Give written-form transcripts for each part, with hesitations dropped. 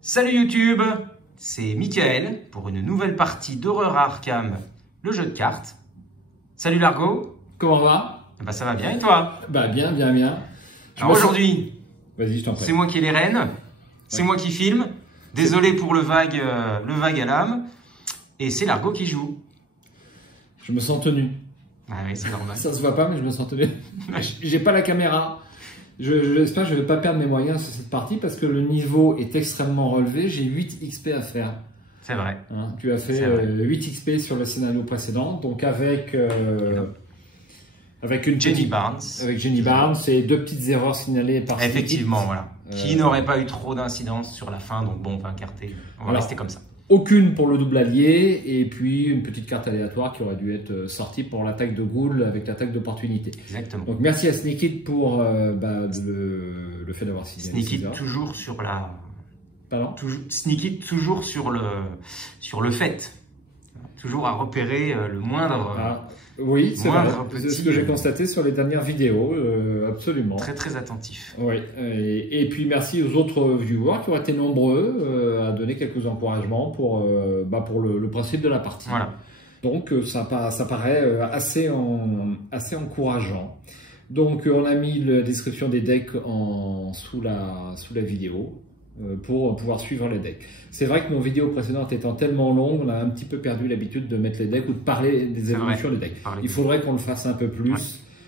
Salut YouTube, c'est Mickaël pour une nouvelle partie d'Horreur à Arkham, le jeu de cartes. Salut Largo. Comment va? Bah ça va bien et toi? Bah bien, bien, bien. Alors aujourd'hui, vas-y, je t'en prie. c'est moi qui ai les rênes, c'est moi qui filme. Désolé pour le vague à l'âme. Et c'est Largo qui joue. Je me sens tenu. Ah oui, c'est normal. Ça se voit pas, mais je me sens tenu. J'ai pas la caméra. J'espère que je vais pas perdre mes moyens sur cette partie parce que le niveau est extrêmement relevé. J'ai 8 XP à faire. C'est vrai. Hein, tu as fait 8 XP sur le scénario précédent. Donc avec une Jenny Barnes. Avec Jenny Barnes et 2 petites erreurs signalées par Effectivement, voilà. Qui n'aurait pas eu trop d'incidence sur la fin. Donc bon, on va écarter. On va rester comme ça. Aucune pour le double allié, et puis une petite carte aléatoire qui aurait dû être sortie pour l'attaque de Ghoul avec l'attaque d'opportunité. Exactement. Donc merci à Sneakit pour le fait d'avoir signalé. Sneakit toujours sur la... Pardon? Sneakit toujours sur le fait. Toujours à repérer le moindre... Oui, c'est vrai. C'est ce que j'ai constaté sur les dernières vidéos, absolument. Très très attentif. Oui, et puis merci aux autres viewers qui ont été nombreux à donner quelques encouragements pour le principe de la partie. Voilà. Donc ça paraît assez encourageant. Donc on a mis la description des decks sous la vidéo pour pouvoir suivre les decks. C'est vrai que nos vidéos précédentes étant tellement longues, on a un petit peu perdu l'habitude de mettre les decks ou de parler des évolutions des decks. Il faudrait qu'on le fasse un peu plus. Ouais.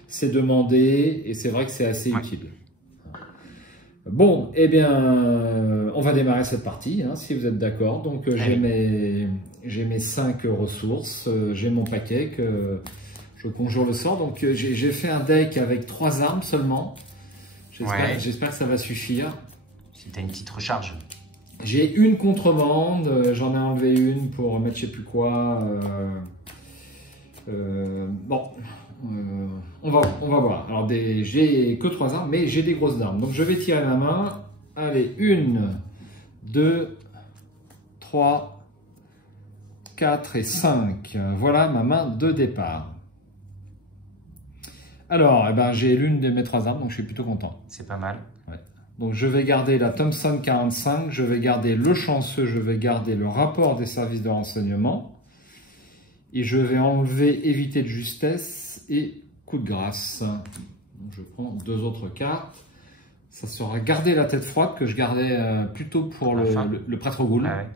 C'est demandé et c'est vrai que c'est assez utile. Bon, eh bien, on va démarrer cette partie, hein, si vous êtes d'accord. Donc j'ai mes 5 ressources, j'ai mon paquet que je conjure le sort. Donc j'ai fait un deck avec 3 armes seulement. J'espère que ça va suffire. Si tu as une petite recharge. J'ai une contrebande, j'en ai enlevé une pour mettre je sais plus quoi. Bon, on va voir. Alors j'ai que 3 armes, mais j'ai des grosses armes. Donc je vais tirer la main. Allez, 1, 2, 3, 4 et 5. Voilà ma main de départ. Alors, eh ben, j'ai l'une de mes 3 armes, donc je suis plutôt content. C'est pas mal. Ouais. Donc je vais garder la Thompson 45, je vais garder le chanceux, je vais garder le rapport des services de renseignement. Et je vais enlever éviter de justesse et coup de grâce. Donc je prends 2 autres cartes. Ça sera garder la tête froide que je gardais plutôt pour le prêtre Ghoul. Ah ouais.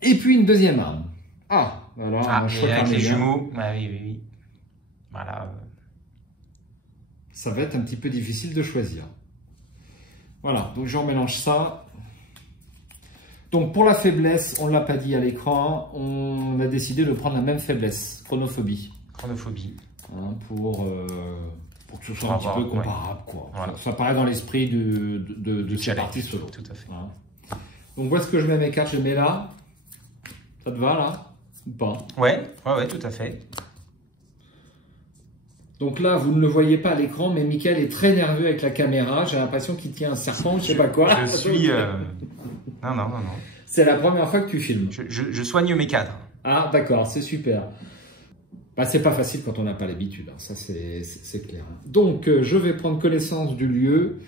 Et puis une deuxième arme. Ah, voilà. Avec les jumeaux. Ah, oui. Voilà. Ça va être un petit peu difficile de choisir. Voilà, donc je remélange ça. Donc pour la faiblesse, on ne l'a pas dit à l'écran, on a décidé de prendre la même faiblesse, chronophobie. Chronophobie. Hein, pour que ce soit un petit peu comparable. Quoi. Voilà. Ça paraît dans l'esprit de ces parties solo. Tout à fait. Voilà. Donc où est-ce que je mets mes cartes? Je les mets là. Ça te va là? Ou pas? Ouais, tout à fait. Donc là, vous ne le voyez pas à l'écran, mais Mickaël est très nerveux avec la caméra. J'ai l'impression qu'il tient un serpent, je sais pas quoi. Je suis... Non. C'est la première fois que tu filmes. Je soigne mes cadres. Ah, d'accord, c'est super. Bah, c'est pas facile quand on n'a pas l'habitude, hein. Ça c'est clair. Donc, je vais prendre connaissance du lieu.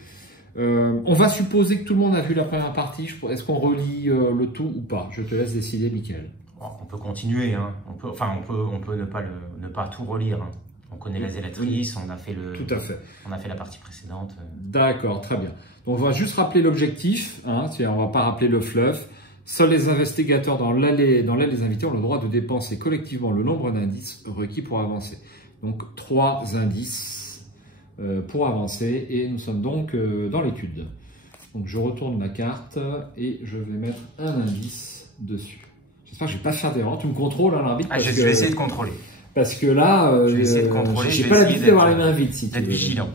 On va supposer que tout le monde a vu la première partie. Est-ce qu'on relit le tout ou pas? Je te laisse décider, Mickaël. On peut continuer, hein. On peut ne pas tout relire. Hein. On connaît la zélatrice, on a fait Tout à fait. On a fait la partie précédente. D'accord, très bien. Donc on va juste rappeler l'objectif, hein, on va pas rappeler le fluff. Seuls les investigateurs dans l'allée des invités ont le droit de dépenser collectivement le nombre d'indices requis pour avancer. Donc 3 indices pour avancer et nous sommes donc dans l'étude. Donc je retourne ma carte et je vais mettre un indice dessus. J'espère que je ne vais pas faire d'erreur. Tu me contrôles, hein, l'arbitre? Je vais essayer de contrôler. Parce que là, j'ai pas l'habitude d'avoir les mains vides. Si tu veux. Vigilant.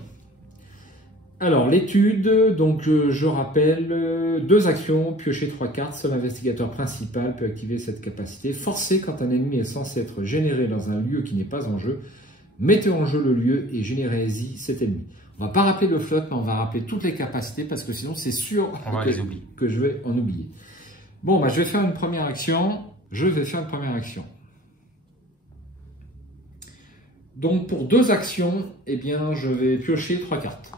Alors, l'étude, donc je rappelle, 2 actions, piocher 3 cartes, seul investigateur principal peut activer cette capacité. Forcer quand un ennemi est censé être généré dans un lieu qui n'est pas en jeu. Mettez en jeu le lieu et générez-y cet ennemi. On va pas rappeler le flotte, mais on va rappeler toutes les capacités parce que sinon c'est sûr que je vais en oublier. Bon, je vais faire une première action. Donc pour 2 actions, eh bien, je vais piocher 3 cartes.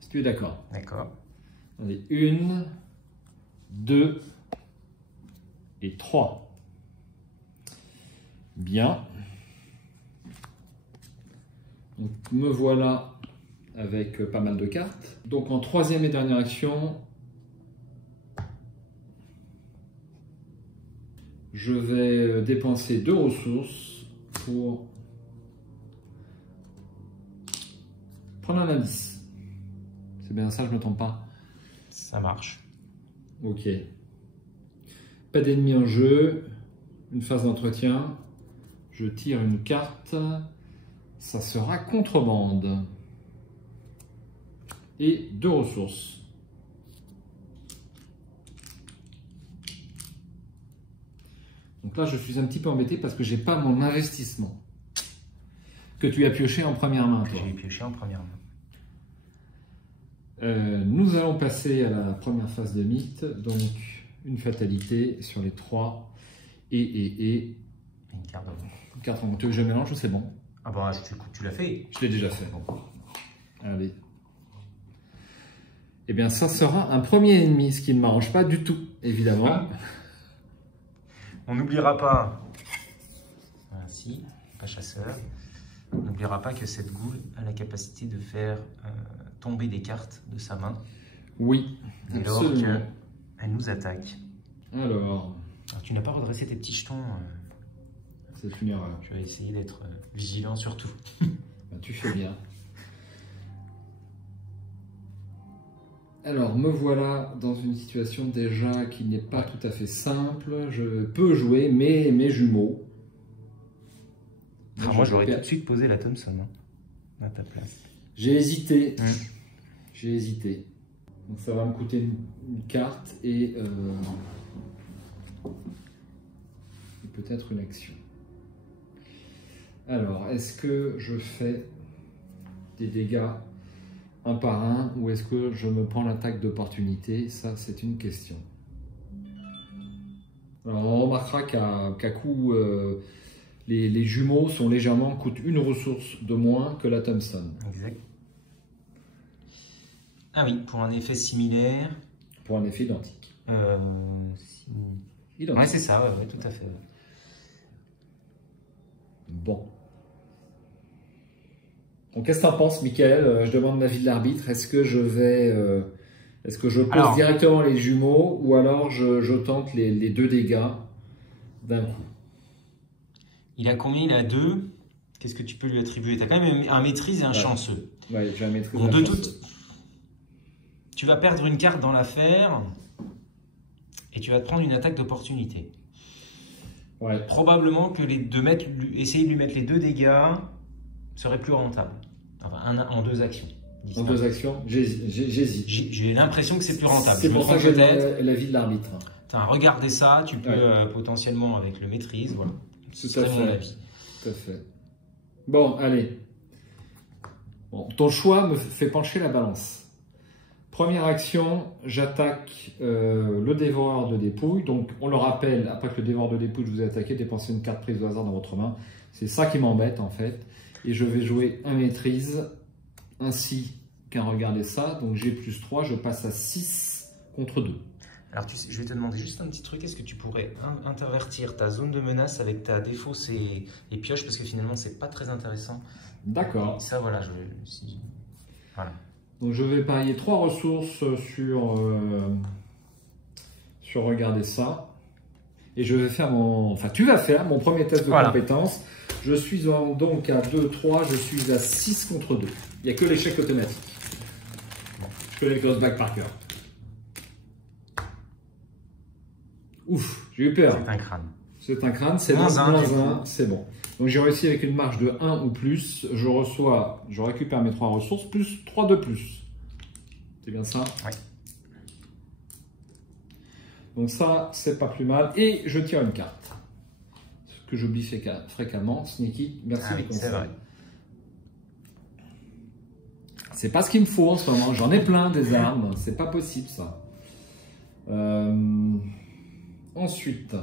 Si tu es d'accord. D'accord. Allez, 1, 2, 2 et 3. Bien. Donc, me voilà avec pas mal de cartes. Donc en troisième et dernière action, je vais dépenser 2 ressources pour prendre un indice. C'est bien ça, je ne me trompe pas? Ça marche. Ok. Pas d'ennemis en jeu. Une phase d'entretien. Je tire une carte. Ça sera contrebande. Et 2 ressources. Donc là, je suis un petit peu embêté parce que j'ai pas mon investissement. Que tu as pioché en première main, toi. J'ai pioché en première main. Nous allons passer à la première phase de mythe. Donc, une fatalité sur les 3. Et une carte d'avant. Une carte en. Tu veux que je mélange ou c'est bon? Ah bah, tu l'as fait. Je l'ai déjà fait. Bon. Allez. Eh bien, ça sera un premier ennemi, ce qui ne m'arrange pas du tout, évidemment. Ah. On n'oubliera pas, ainsi, pas chasseur, on n'oubliera pas que cette goule a la capacité de faire tomber des cartes de sa main. Oui, dès lors absolument. qu'elle nous attaque. Alors, tu n'as pas redressé tes petits jetons. c'est une erreur. Je vais essayer d'être vigilant sur tout. Ben, tu fais bien. Alors, me voilà dans une situation déjà qui n'est pas tout à fait simple. Je peux jouer mes jumeaux. Moi, j'aurais tout de suite posé la Thompson à ta place. J'ai hésité. J'ai hésité. Donc, ça va me coûter une carte et peut-être une action. Alors, est-ce que je fais des dégâts un par un ou est-ce que je me prends l'attaque d'opportunité? Ça, c'est une question. Alors, on remarquera qu'à coup, les jumeaux coûtent une ressource de moins que la Thompson. Exact. Ah oui, pour un effet similaire. Pour un effet identique. Identique. Ouais, c'est ça, ouais, tout à fait. Bon. Donc, qu'est-ce que tu en penses, Michael? Je demande l'avis de l'arbitre. Est-ce que je pose directement les jumeaux ou alors je tente les 2 dégâts d'un coup? Il a combien? Il a 2. Qu'est-ce que tu peux lui attribuer? Tu as quand même un maîtrise et un chanceux. Ouais, j'ai un maîtrise et un chanceux. Tu vas perdre une carte dans l'affaire et tu vas te prendre une attaque d'opportunité. Ouais. Probablement que essayer de lui mettre les 2 dégâts serait plus rentable. Enfin, en 2 actions. En 2 actions, j'hésite. J'ai l'impression que c'est plus rentable. C'est pour ça que j'ai l'avis de l'arbitre. Regardez ça, tu peux potentiellement avec le maîtrise, voilà. Tout à fait. Tout à fait. Bon, allez. Bon, ton choix me fait pencher la balance. Première action, j'attaque le dévoreur de dépouilles. Donc, on le rappelle, après que le dévoreur de dépouilles vous ait attaqué, dépensez une carte prise au hasard dans votre main. C'est ça qui m'embête, en fait. Et je vais jouer un maîtrise, ainsi qu'un regardez ça. Donc, j'ai plus 3, je passe à 6 contre 2. Alors, je vais te demander juste un petit truc. Est-ce que tu pourrais intervertir ta zone de menace avec ta défausse et pioche? Parce que finalement, c'est pas très intéressant. D'accord. Ça, voilà. Voilà. Donc, je vais parier 3 ressources sur regardez ça. Et je vais faire tu vas faire mon premier test de compétence. Je suis donc à 2, 3, je suis à 6 contre 2. Il n'y a que l'échec automatique. Bon. Je connais Closback par cœur. Ouf, j'ai eu peur. C'est un crâne. C'est un crâne, c'est moins 1, c'est bon. Donc j'ai réussi avec une marge de 1 ou plus. Je récupère mes 3 ressources, plus 3 de plus. C'est bien ça? Oui. Donc ça, c'est pas plus mal. Et je tire une carte. Ce que j'oublie fréquemment. Sneaky, merci les conseils. C'est vrai. C'est pas ce qu'il me faut en ce moment. J'en ai plein des armes. C'est pas possible ça. Ensuite,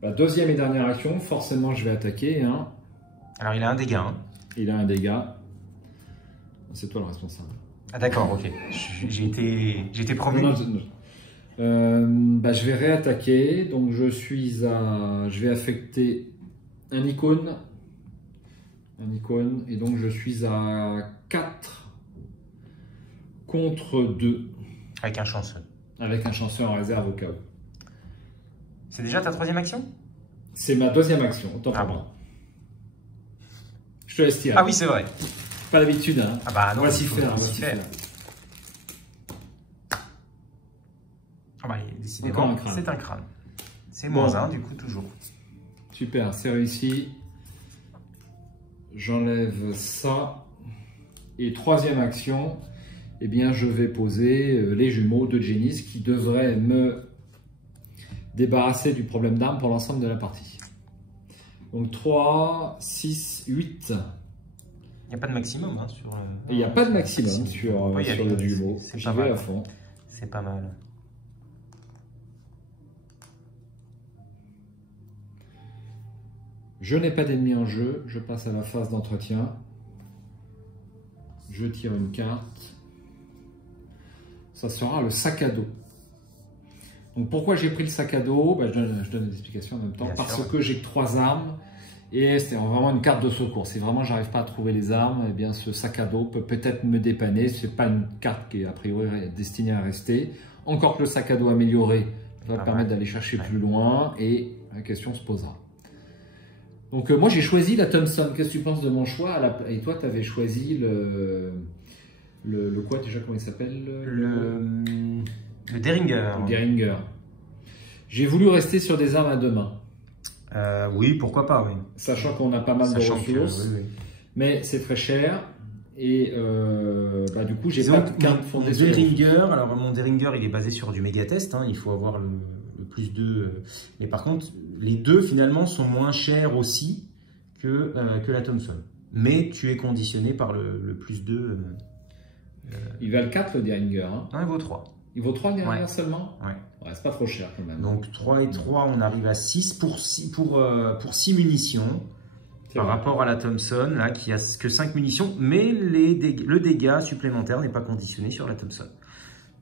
la deuxième et dernière action, forcément je vais attaquer. Hein. Alors il a un dégât. Hein. Il a un dégât. C'est toi le responsable. Ah d'accord, ok. J'ai été promu. Non. Je vais réattaquer. Donc je vais affecter un icône. Et donc je suis à 4 contre 2. Avec un chanceux. Avec un chanceux en réserve au cas où. C'est déjà ta troisième action? C'est ma deuxième action. Autant pour moi. Je te laisse tirer. Ah oui, c'est vrai. Pas l'habitude, hein. Ah bah non, on va s'y faut faire. s'y faire. Ah bah, décidément, c'est un crâne. C'est -1, du coup, toujours. Super, c'est réussi. J'enlève ça. Et troisième action, eh bien, je vais poser les jumeaux de Genis qui devraient me débarrasser du problème d'armes pour l'ensemble de la partie. Donc 3, 6, 8. Il n'y a pas de maximum hein, sur... Il n'y a pas de maximum sur le jumeau. J'y vais à fond. C'est pas mal. Je n'ai pas d'ennemis en jeu. Je passe à la phase d'entretien. Je tire une carte. Ça sera le sac à dos. Donc pourquoi j'ai pris le sac à dos? Je donne des explications en même temps. Parce que j'ai que 3 armes. Et c'est vraiment une carte de secours. Si vraiment j'arrive pas à trouver les armes, eh bien ce sac à dos peut peut-être me dépanner. C'est pas une carte qui est a priori destinée à rester. Encore que le sac à dos amélioré va permettre d'aller chercher plus loin et la question se posera. Donc moi j'ai choisi la Thompson. Qu'est-ce que tu penses de mon choix? Et toi tu avais choisi le quoi déjà, comment il s'appelle? Le Derringer. Le Derringer. J'ai voulu rester sur des armes à 2 mains. Oui, pourquoi pas, oui. Sachant qu'on a pas mal de ressources, mais c'est très cher. Et du coup, j'ai pas de carte fondée sur Derringer. Alors, mon Derringer, il est basé sur du méga test. Hein, il faut avoir le +2. Mais par contre, les deux, finalement, sont moins chers aussi que la Thompson. Mais tu es conditionné par le +2. Il valent 4 le Derringer. Hein. Non, il vaut 3. Il vaut 3 le Derringer seulement? Ouais. Ouais, c'est pas trop cher quand même. Donc 3 et 3, on arrive à 6 pour 6 munitions. Par rapport à la Thompson, là, qui a que 5 munitions, mais le dégât supplémentaire n'est pas conditionné sur la Thompson.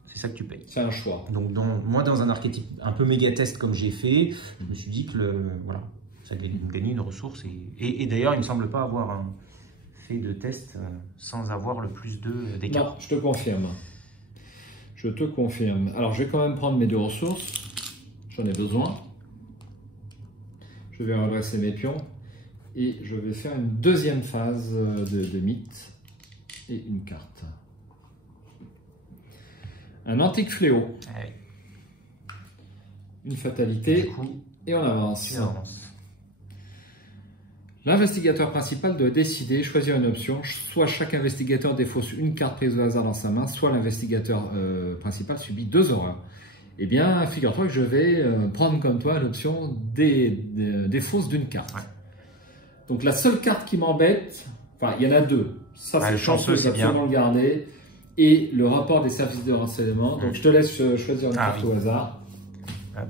C'est ça que tu payes. C'est un choix. Donc moi, dans un archétype un peu méga test comme j'ai fait, je me suis dit que voilà, ça gagnait une ressource. Et d'ailleurs, il ne me semble pas avoir fait de test sans avoir le +2 dégâts. Non, je te confirme. Je te confirme. Alors, je vais quand même prendre mes 2 ressources. J'en ai besoin. Je vais redresser mes pions. Et je vais faire une deuxième phase de mythe. Et une carte. Un antique fléau. Ah oui. Une fatalité. Du coup, et on avance. L'investigateur principal doit décider, choisir une option. Soit chaque investigateur défausse une carte prise au hasard dans sa main, soit l'investigateur principal subit 2 horreurs. Eh bien, figure-toi que je vais prendre comme toi l'option défausse d'une carte. Ouais. Donc la seule carte qui m'embête, enfin il y en a 2. Ça c'est chanceux, c'est absolument le garder. Et le rapport des services de renseignement. Donc je te laisse choisir une carte au hasard. Ah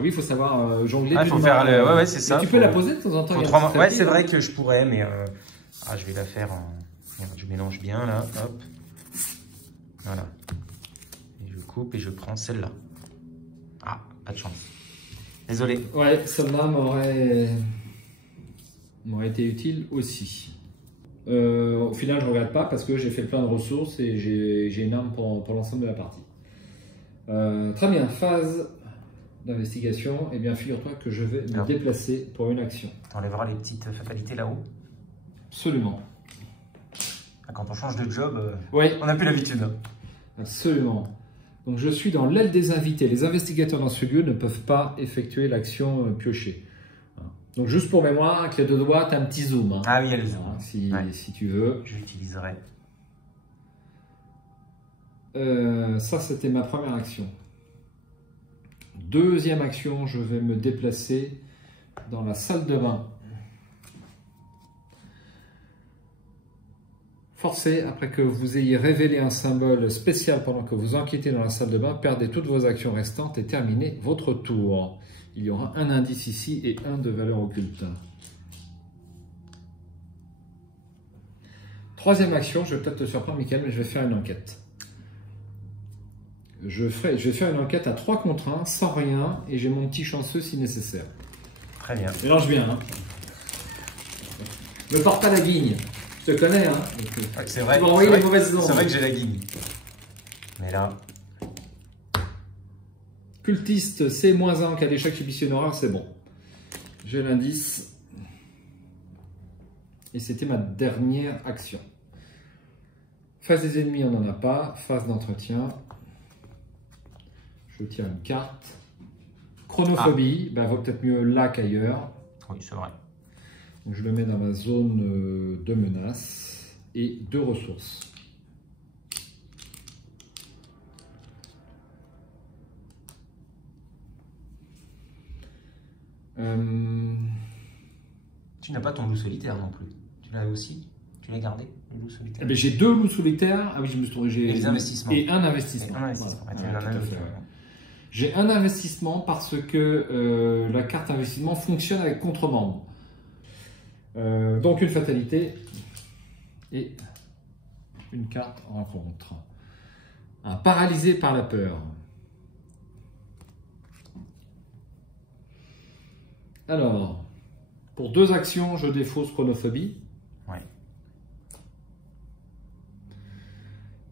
oui, il faut savoir jongler. Il faut faire le... Ouais, c'est ça. Tu peux la poser de temps en temps. Ouais, c'est vrai que je pourrais, mais je vais la faire en... Je mélange bien là, hop. Voilà. Et je coupe et je prends celle-là. Ah, pas de chance. Désolé. Ouais, celle-là m'aurait été utile aussi. Au final, je ne regrette pas parce que j'ai fait plein de ressources et j'ai une arme pour l'ensemble de la partie. Très bien, phase d'investigation. Eh bien, figure-toi que je vais me déplacer pour une action. Tu enlèveras les petites fatalités là-haut? Absolument. Quand on change de job, ouais. On n'a plus l'habitude. Absolument. Donc je suis dans l'aile des invités. Les investigateurs dans ce lieu ne peuvent pas effectuer l'action piocher. Donc juste pour mémoire, avec les 2 doigts, tu as un petit zoom. Hein. Ah oui, il y a le zoom. Si tu veux. J'utiliserai. Ça, c'était ma première action. Deuxième action, je vais me déplacer dans la salle de bain. Forcé, après que vous ayez révélé un symbole spécial pendant que vous enquêtez dans la salle de bain, perdez toutes vos actions restantes et terminez votre tour. Il y aura un indice ici et un de valeur occulte. Troisième action, je vais peut-être te surprendre, Mickaël, mais je vais faire une enquête. Je vais faire une enquête à 3 contre 1, sans rien, et j'ai mon petit chanceux si nécessaire. Très bien. Mélange bien. Hein. Ne porte pas la guigne. Je te connais. Hein. Ouais, c'est vrai. Tu vas envoyer les mauvaises ondes. C'est vrai que j'ai la guigne. Mais là... Cultiste C-1 en cas d'échec chez Mission Horreur, c'est bon. J'ai l'indice. Et c'était ma dernière action. Phase des ennemis, on n'en a pas. Phase d'entretien. Je tire une carte. Chronophobie, vaut peut-être mieux là qu'ailleurs. Oui, c'est vrai. Donc je le mets dans ma zone de menace. Et 2 ressources. Tu n'as pas ton loup solitaire non plus. Tu l'as aussi? Tu l'as gardé, le loup solitaire? Eh bien, j'ai 2 loups solitaires. Ah oui, je me suis trompé. Et les investissements. Et un investissement. Et un investissement. Voilà. J'ai un investissement parce que la carte investissement fonctionne avec contrebande. Donc une fatalité et une carte rencontre. Un paralysé par la peur. Alors, pour 2 actions, je défausse chronophobie. Ouais.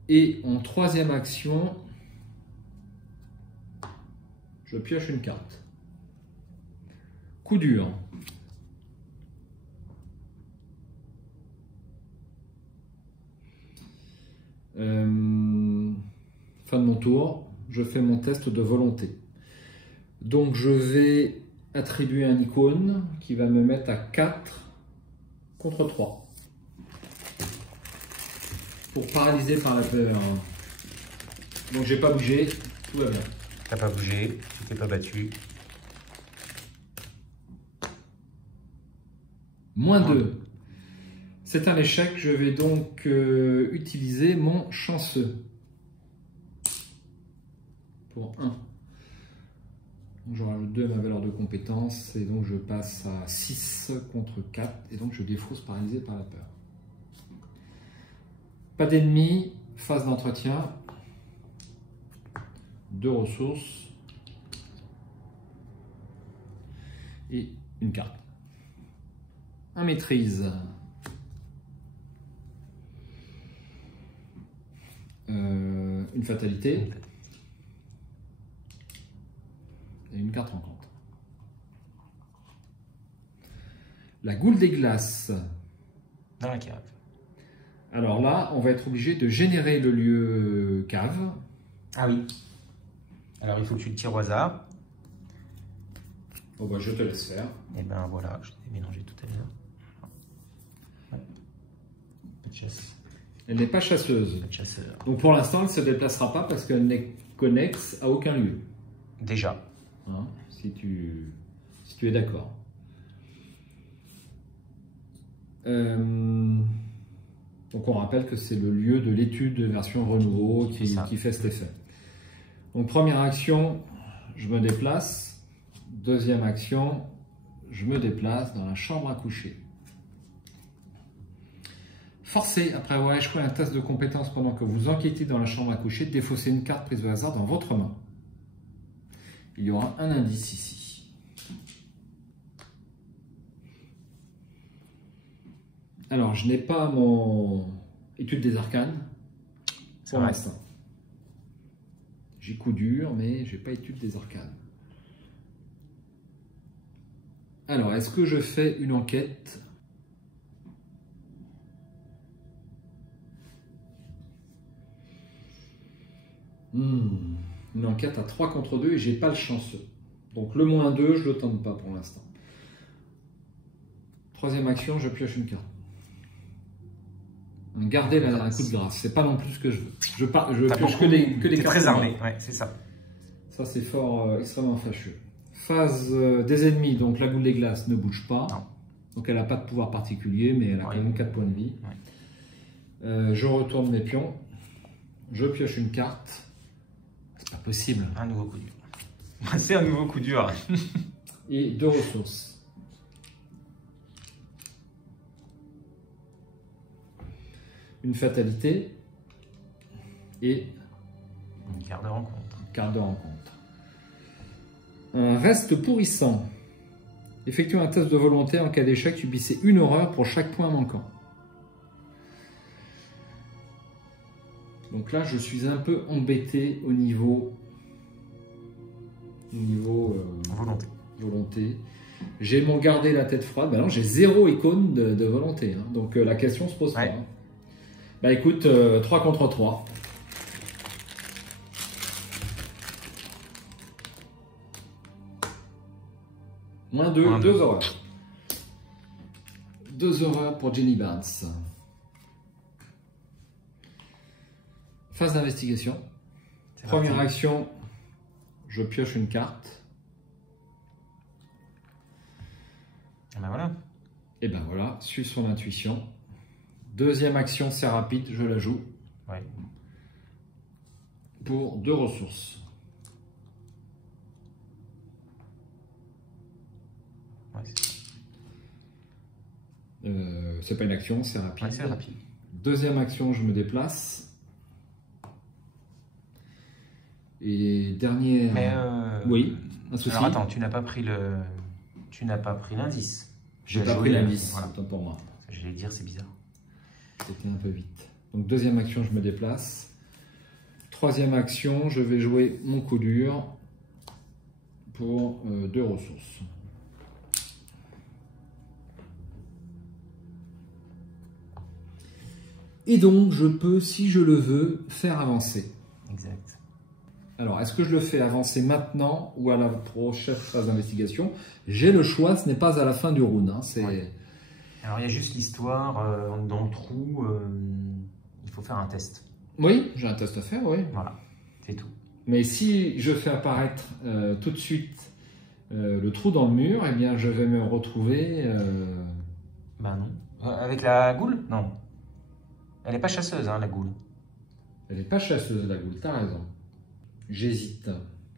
Et en 3e action, je pioche une carte. Coup dur. Fin de mon tour, je fais mon test de volonté. Donc je vais attribuer un icône qui va me mettre à 4 contre 3. Pour paralyser par la peur. Donc j'ai pas bougé, tout va bien. T'as pas bougé, tu t'es pas battu. -2. C'est un échec, je vais donc utiliser mon chanceux. Pour 1. Je rajoute 2 à ma valeur de compétence et donc je passe à 6 contre 4 et donc je défausse paralysé par la peur. Pas d'ennemis, phase d'entretien, 2 ressources et une carte. Un maîtrise. Une fatalité. Et une carte rencontre. La goule des glaces. Dans la cave. Alors là, on va être obligé de générer le lieu cave. Ah oui. Alors il faut que tu le tires au hasard. Oh bah je te laisse faire. Et ben voilà, je t'ai mélangé tout à l'heure. Ouais. Pas de chasse. Elle n'est pas chasseuse. Pas de chasseur. Donc pour l'instant, elle ne se déplacera pas parce qu'elle n'est connexe à aucun lieu. Déjà. Hein, si tu es d'accord. Donc on rappelle que c'est le lieu de l'étude de version renouveau qui fait cet effet. Donc première action, je me déplace. Deuxième action, je me déplace dans la chambre à coucher. Forcé, après avoir échoué un test de compétence pendant que vous enquêtez dans la chambre à coucher, de défausser une carte prise au hasard dans votre main. Il y aura un indice ici. Alors, je n'ai pas mon étude des arcanes pour l'instant. J'ai coup dur, mais je n'ai pas étude des arcanes. Alors, est-ce que je fais une enquête ? Une enquête à 3 contre 2 et j'ai pas le chanceux. Donc le -2, je le tente pas pour l'instant. Troisième action, je pioche une carte. Gardez un coup de grâce, c'est pas non plus ce que je veux. Je pioche que des cartes. Très armé, ouais, c'est ça. Ça c'est fort, extrêmement fâcheux. Phase des ennemis, donc la goule des glaces ne bouge pas. Non. Donc elle n'a pas de pouvoir particulier, mais elle a quand même 4 points de vie. Ouais. Je retourne mes pions. Je pioche une carte. C'est pas possible. Un nouveau coup dur. C'est un nouveau coup dur. Et 2 ressources. Une fatalité et une Quart de rencontre. Quart de rencontre. Un reste pourrissant. Effectuez un test de volonté en cas d'échec, subissez une horreur pour chaque point manquant. Donc là, je suis un peu embêté au niveau volonté. J'ai mon garder la tête froide. Maintenant, j'ai 0 icône de volonté. Hein. Donc la question se pose pas. Hein. Bah écoute, 3 contre 3. Moins 2, 2 horreurs. 2 horreurs pour Jenny Barnes. Phase d'investigation. Première action, je pioche une carte. Et ben voilà. Et ben voilà, suit son intuition. Deuxième action, c'est rapide, je la joue. Ouais. Pour 2 ressources. Ouais, c'est pas une action, c'est rapide. Ouais, c'est rapide. Deuxième action, je me déplace. Et dernière. Mais oui, un souci. Alors attends, tu n'as pas pris le. Tu n'as pas pris l'indice. J'ai pas pris l'indice, voilà. Autant pour moi. Je vais dire, c'est bizarre. C'était un peu vite. Donc deuxième action, je me déplace. Troisième action, je vais jouer mon coup dur pour 2 ressources. Et donc, je peux, si je le veux, faire avancer. Exact. Alors, est-ce que je le fais avancer maintenant ou à la prochaine phase d'investigation? J'ai le choix, ce n'est pas à la fin du round. Hein, ouais. Alors, il y a juste l'histoire, dans le trou, il faut faire un test. Oui, j'ai un test à faire, oui. Voilà, c'est tout. Mais si je fais apparaître tout de suite le trou dans le mur, eh bien, je vais me retrouver... Ben non. Avec la goule? Non. Elle n'est pas chasseuse, hein, la goule. Elle n'est pas chasseuse, la goule, t'as raison. J'hésite.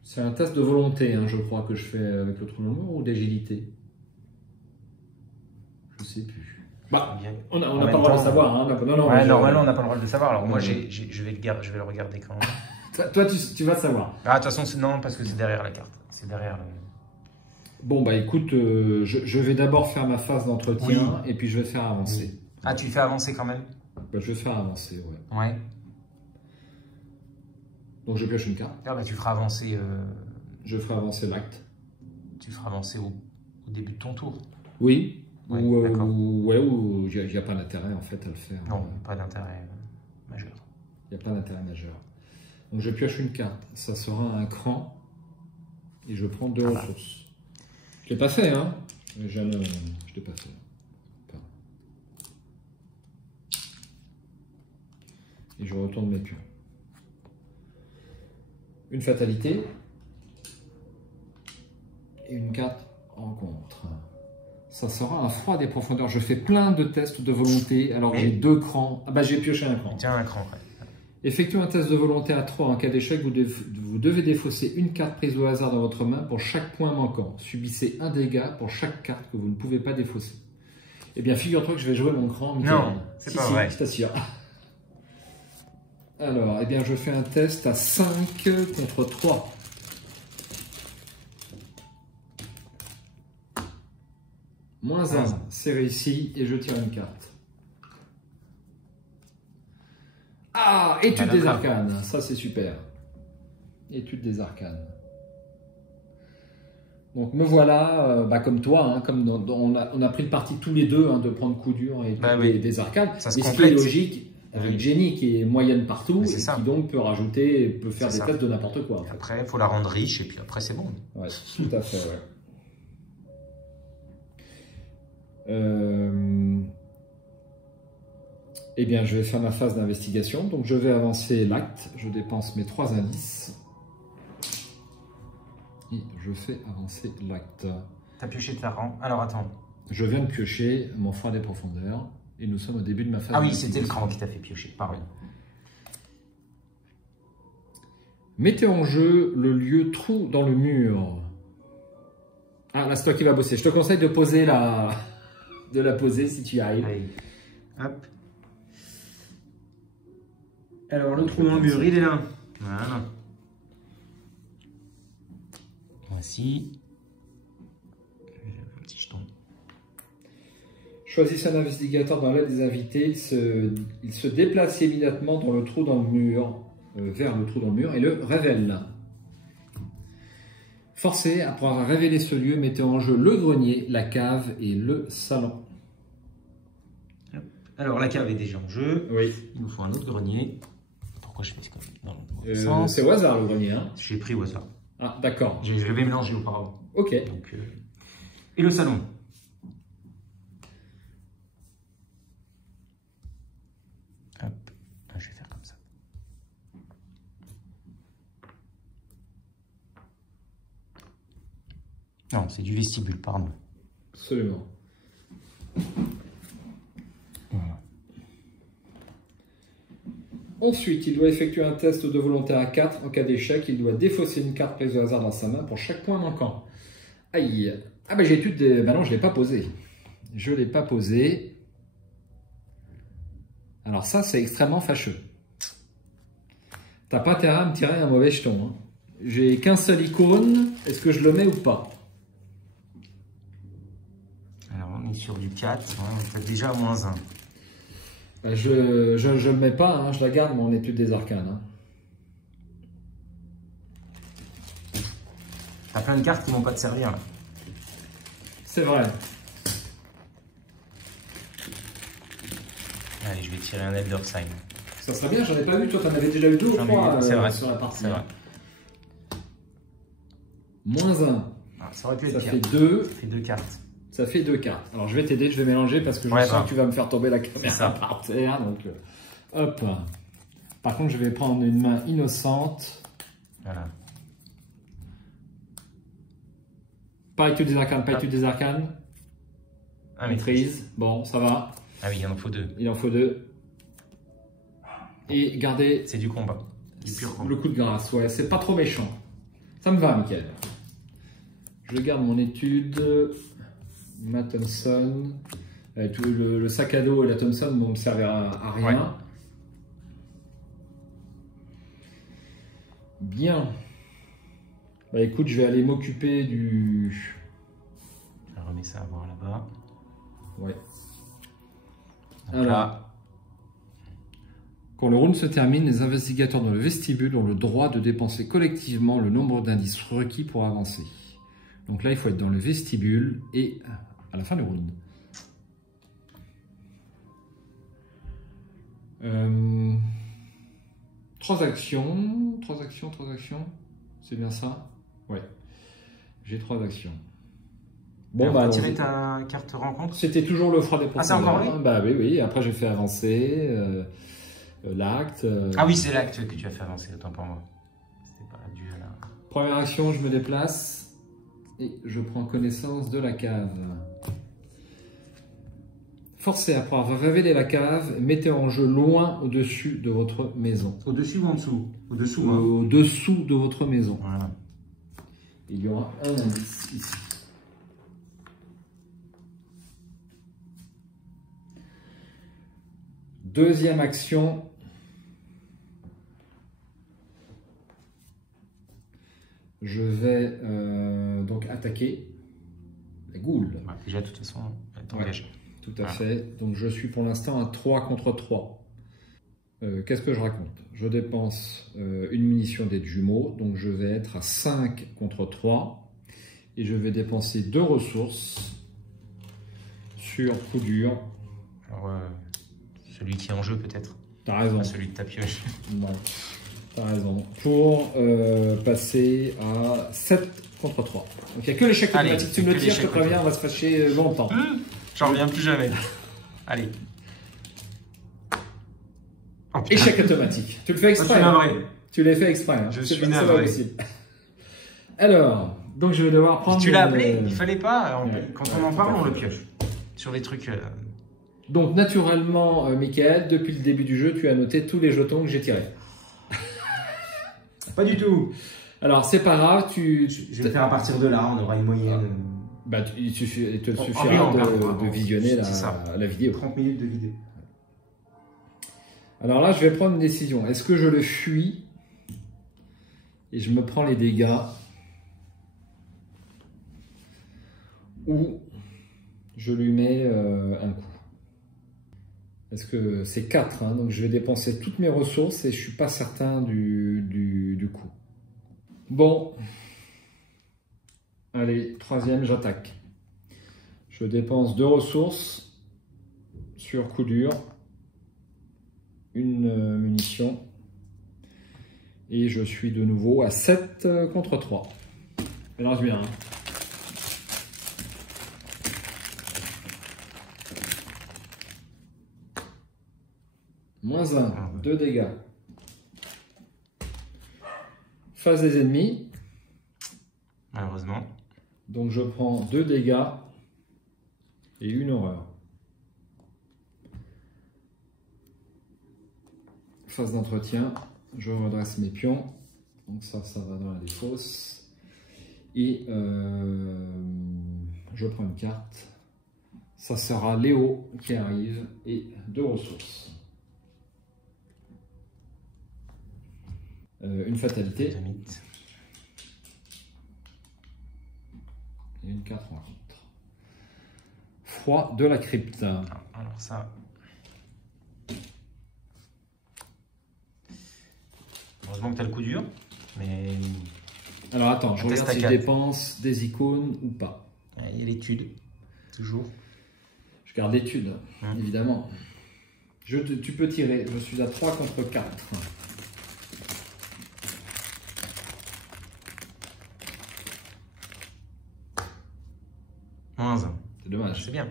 C'est un test de volonté, hein, je crois, que je fais avec le trou dans le mur, ou d'agilité. Je sais plus. Bah, on n'a pas le droit de savoir. Hein. Non, ouais, normalement, on n'a pas le droit de le savoir. Alors moi, je vais le regarder quand même. Toi, tu vas savoir. Ah, de toute façon, non, parce que c'est derrière la carte. C'est derrière le... Bon, bah écoute, je vais d'abord faire ma phase d'entretien, et puis je vais faire avancer. Oui. Ah, tu fais avancer quand même? Bah, je vais faire avancer, ouais. Ouais. Donc je pioche une carte. Ah, bah, tu feras avancer... Je ferai avancer l'acte. Tu feras avancer au début de ton tour. Oui. Ouais, ou il n'y a pas d'intérêt en fait à le faire. Non, pas d'intérêt majeur. Il n'y a pas d'intérêt majeur. Donc je pioche une carte, ça sera un cran et je prends 2 ressources. Je ne l'ai pas fait, hein. Je ne l'ai pas fait. Pas. Et je retourne mes pions. Une fatalité et une carte rencontre. Ça sera un froid des profondeurs. Je fais plein de tests de volonté. Alors j'ai 2 crans. Ah bah j'ai pioché un cran. Tiens, un cran. Ouais. Effectuez un test de volonté à 3. En cas d'échec, vous devez défausser une carte prise au hasard dans votre main pour chaque point manquant. Subissez un dégât pour chaque carte que vous ne pouvez pas défausser. Eh bien, figure-toi que je vais jouer mon cran. Non, c'est pas vrai. Je t'assure. Alors, eh bien, je fais un test à 5 contre 3. Moins 1, c'est réussi et je tire une carte. Ah, étude des arcanes, ça c'est super. Étude des arcanes. Donc me voilà, comme toi, hein, comme on a pris le parti tous les deux hein, de prendre coup dur et des arcanes. Ça se complète. Ce qui est logique avec Jenny qui est moyenne partout et qui donc peut rajouter, peut faire des tests de n'importe quoi. En fait. Après, il faut la rendre riche et puis après c'est bon. Ouais, tout à fait, ouais. Eh bien, je vais faire ma phase d'investigation. Donc, je vais avancer l'acte. Je dépense mes 3 indices. Et je fais avancer l'acte. Tu as pioché ta rang. Alors, attends. Je viens de piocher mon froid des profondeurs. Et nous sommes au début de ma phase d'investigation. Ah oui, c'était le cran qui t'a fait piocher. Pardon. Mettez en jeu le lieu trou dans le mur. Ah, là, c'est toi qui vas bosser. Je te conseille de poser de la poser si tu y arrives. Allez. Hop. Alors, le trou dans le mur, il est là. Voilà. Voici. Un petit jeton. Choisissez un investigateur dans l'aile des invités. Il se déplace immédiatement dans le trou dans le mur, vers le trou dans le mur et le révèle. Forcé, après avoir révélé ce lieu, mettez en jeu le grenier, la cave et le salon. Alors la cave est déjà en jeu. Oui. Il nous faut un autre grenier. Pourquoi je fais comme dans le mauvais sens? C'est au hasard le grenier. Hein. J'ai pris au hasard. Ah, d'accord. Je l'avais mélangé auparavant. Ok. Donc, et le salon. Hop, je vais faire comme ça. Non, c'est du vestibule, pardon. Absolument. Voilà. Ensuite, il doit effectuer un test de volonté à 4. En cas d'échec, il doit défausser une carte prise au hasard dans sa main pour chaque point manquant. Aïe. Ah ben j'ai étude de... Ben non, je ne l'ai pas posé. Je ne l'ai pas posé. Alors ça, c'est extrêmement fâcheux. T'as pas intérêt à me tirer un mauvais jeton. Hein. J'ai qu'un seul icône. Est-ce que je le mets ou pas? Alors on est sur du 4. On est déjà à -1. Ben, je le mets pas. Hein. Je la garde mon étude des arcanes. Hein. T'as plein de cartes qui vont pas te servir là. C'est vrai. Allez, je vais tirer un Elder Sign. Ça serait bien, j'en ai pas vu. Toi, t'en avais déjà eu 2 ou 3 sur la partie. C'est vrai. -1. Ah, ça aurait pu Ça être fait pire. 2. Ça fait 2 cartes. Ça fait 2 cartes. Alors je vais t'aider, je vais mélanger parce que je sens que tu vas me faire tomber la caméra par terre. Donc, hop. Par contre, je vais prendre une main innocente. Voilà. Pas étude des arcanes, pas étude des arcanes. Ah, Maîtrise. Bon, ça va. Ah oui, il en faut 2. Il en faut 2. Et gardez C'est du combat. Du pur combat. le coup de grâce. Ouais, c'est pas trop méchant. Ça me va, Mickaël. Je garde mon étude. Ma Thompson. Tout le sac à dos et la Thompson vont me servir à rien. Ouais. Bien. Bah écoute, je vais aller m'occuper du... Je remets ça à voir là-bas. Ouais. Donc Alors, là, quand le round se termine, les investigateurs dans le vestibule ont le droit de dépenser collectivement le nombre d'indices requis pour avancer. Donc là, il faut être dans le vestibule et à la fin du round. Transaction. C'est bien ça? Ouais. J'ai 3 actions. bon, bah, tirer ta carte rencontre. C'était toujours le froid des Ah, c'est encore lui? Bah oui. Après, j'ai fait avancer l'acte. Ah oui, c'est l'acte que tu as fait avancer, autant pour moi. C'était pas dû à la... Première action, je me déplace et je prends connaissance de la cave. Forcé après avoir révélé la cave, mettez en jeu loin au-dessus de votre maison. Au-dessus ou en dessous? Au-dessous, hein. Au-dessous de votre maison. Voilà. Il y aura un indice ici. Deuxième action. Je vais donc attaquer la goule. Ouais, déjà, de toute façon, elle t'engage. Ouais, tout à fait. Donc je suis pour l'instant à 3 contre 3. Qu'est-ce que je raconte? Je dépense une munition d'aide jumeaux, donc je vais être à 5 contre 3. Et je vais dépenser 2 ressources sur coup dur. Alors, celui qui est en jeu peut-être. T'as raison. Pas celui de ta pioche. Non, t'as raison. Pour passer à 7 contre 3. Donc il n'y a que l'échec automatique. Tu me le tires, je te préviens, on va se fâcher longtemps. J'en reviens plus jamais. Allez. Oh, échec automatique. Tu le fais exprès. Tu l'as fait exprès. Hein. Je suis navré. Alors, donc je vais devoir prendre... Tu l'as appelé, il fallait pas. Quand on en parle, on le pioche. Sur les trucs... Donc naturellement, Mickaël, depuis le début du jeu, tu as noté tous les jetons que j'ai tirés. Pas du tout. Alors c'est pas grave, je vais le faire à partir de là, on aura une moyenne. Bah, il te suffira de visionner la vidéo. 30 minutes de vidéo. Alors là, je vais prendre une décision. Est-ce que je le fuis et je me prends les dégâts ou je lui mets un coup. Parce que c'est 4, hein, donc je vais dépenser toutes mes ressources et je ne suis pas certain du coup. Bon, allez, troisième, j'attaque. Je dépense 2 ressources sur coup dur, une munition, et je suis de nouveau à 7 contre 3. Mélange bien. Hein. Moins 1, 2 dégâts. Face des ennemis. Malheureusement. Donc je prends 2 dégâts et une horreur. Phase d'entretien, je redresse mes pions. Donc ça va dans la défausse. Et je prends une carte. Ça sera Léo qui arrive et 2 ressources. Une fatalité. Et une carte rencontre. Froid de la crypte. Alors ça. Heureusement que tu as le coup dur. Mais. Alors attends, je regarde si je dépense des icônes ou pas. Il y a l'étude. Toujours. Je garde l'étude, évidemment. Tu peux tirer. Je suis à 3 contre 4. Moins 1. C'est dommage. C'est bien.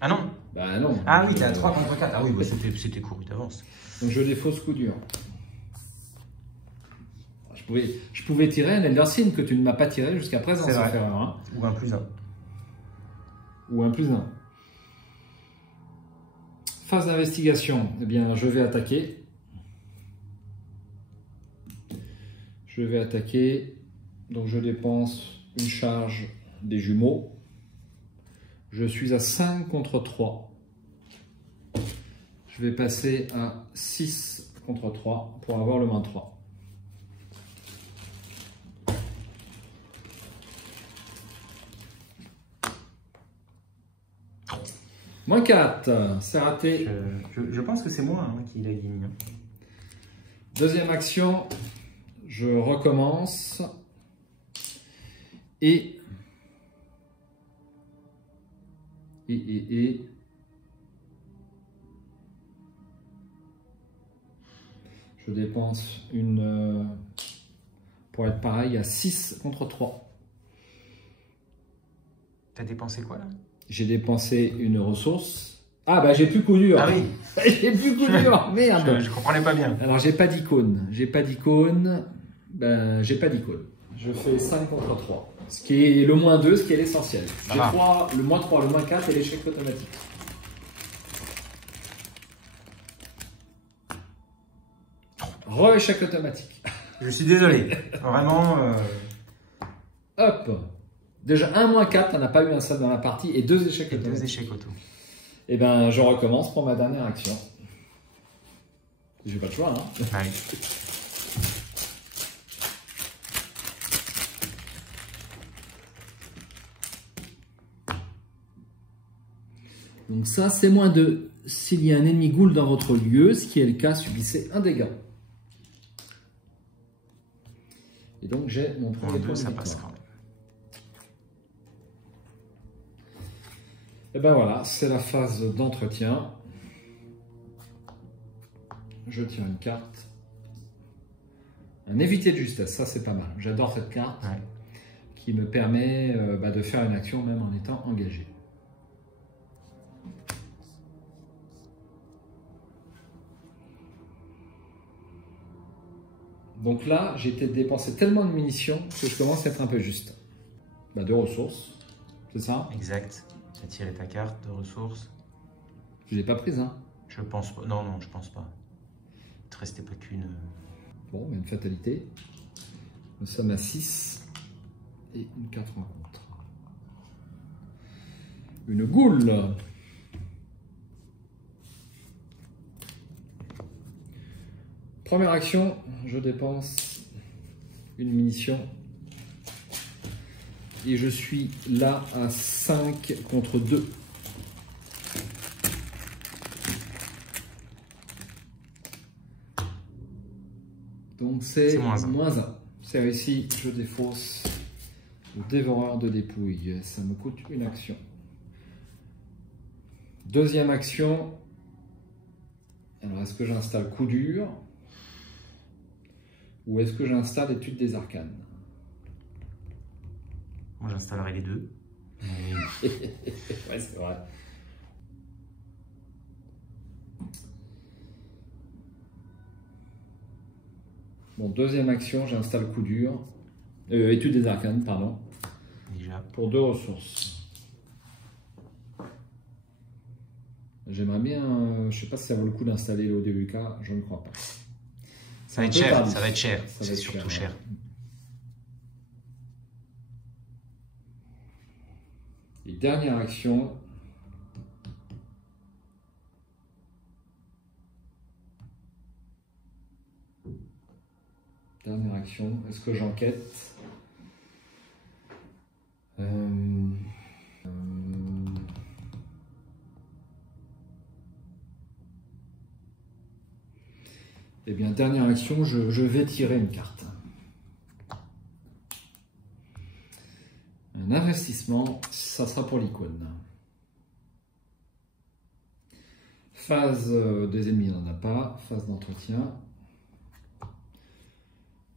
Ah non. Bah non. Ah oui, t'es à 3 contre 4. Ah oui, bah c'était couru d'avance. Donc je défausse coup dur. Je pouvais tirer un Eldersin que tu ne m'as pas tiré jusqu'à présent. C'est vrai. Hein. Ou un plus 1. Ou un plus 1. Phase d'investigation. Eh bien, je vais attaquer. Je vais attaquer. Donc je dépense une charge des jumeaux. Je suis à 5 contre 3. Je vais passer à 6 contre 3 pour avoir le moins 3. Moins 4, c'est raté. Je pense que c'est moi qui l'a gagné. Deuxième action, je recommence. Et je dépense une... pour être pareil à 6 contre 3. T'as dépensé quoi là? J'ai dépensé une ressource. Ah bah j'ai plus coup dur. Ah oui. J'ai plus coup dur. Merde. Je comprenais pas bien. Alors j'ai pas d'icône. J'ai pas d'icône. Ben j'ai pas d'icône. Je fais 5 contre 3. Ce qui est le moins 2, ce qui est l'essentiel. J'ai 3, le moins 3, le moins 4 et l'échec automatique. Re-échec automatique. Je suis désolé. Vraiment. Hop. Déjà 1 moins 4, t'en as pas eu un seul dans la partie et 2 échecs auto. 2 échecs auto. Et ben je recommence pour ma dernière action. J'ai pas de choix, hein. Allez. Donc ça c'est moins 2. S'il y a un ennemi ghoul dans votre lieu, ce qui est le cas, subissez un dégât. Et donc j'ai mon premier point de ça victoire. passe quand même. Et ben voilà, c'est la phase d'entretien. Je tire une carte. Un évité de justesse, ça c'est pas mal. J'adore cette carte qui me permet de faire une action même en étant engagé. Donc là, j'ai été dépensé tellement de munitions que je commence à être un peu juste. 2 ressources, c'est ça? Exact. Tu as tiré ta carte de ressources. Je l'ai pas prise, hein? Je pense pas. Non, je pense pas. Il te restait pas qu'une. Bon, une fatalité. Nous sommes à 6 et une 4 rencontres. Une goule. Première action, je dépense une munition. Et je suis là à 5 contre 2. Donc c'est moins 1. C'est réussi, je défausse le dévoreur de dépouilles. Ça me coûte une action. Deuxième action. Alors, est-ce que j'installe coup dur ou est-ce que j'installe étude des arcanes? Moi, j'installerai les deux. Mais... ouais, c'est vrai. Bon, deuxième action, j'installe coup dur. Étude des arcanes, pardon. Déjà. Pour 2 ressources. J'aimerais bien, je sais pas si ça vaut le coup d'installer le DVK, je ne crois pas. Ça va être cher, ça va être cher, c'est surtout cher. Et dernière action. Dernière action, est-ce que j'enquête? Eh bien, dernière action, je vais tirer une carte. Un investissement, ça sera pour l'icône. Phase des ennemis, il n'en a pas. Phase d'entretien.